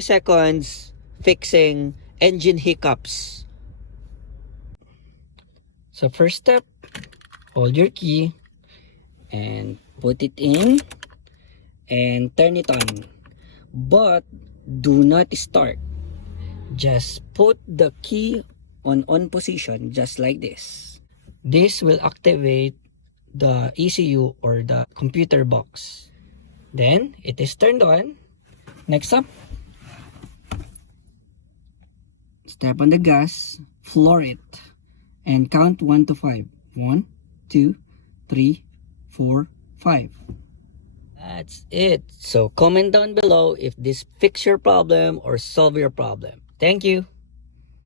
seconds fixing engine hiccups. So first step, hold your key and put it in and turn it on. But do not start. Just put the key on position just like this. This will activate the ECU or the computer box. Then it is turned on. Next up, step on the gas, floor it, and count 1 to 5. 1, 2, 3, 4, 5. That's it. So comment down below if this fix your problem or solve your problem. Thank you.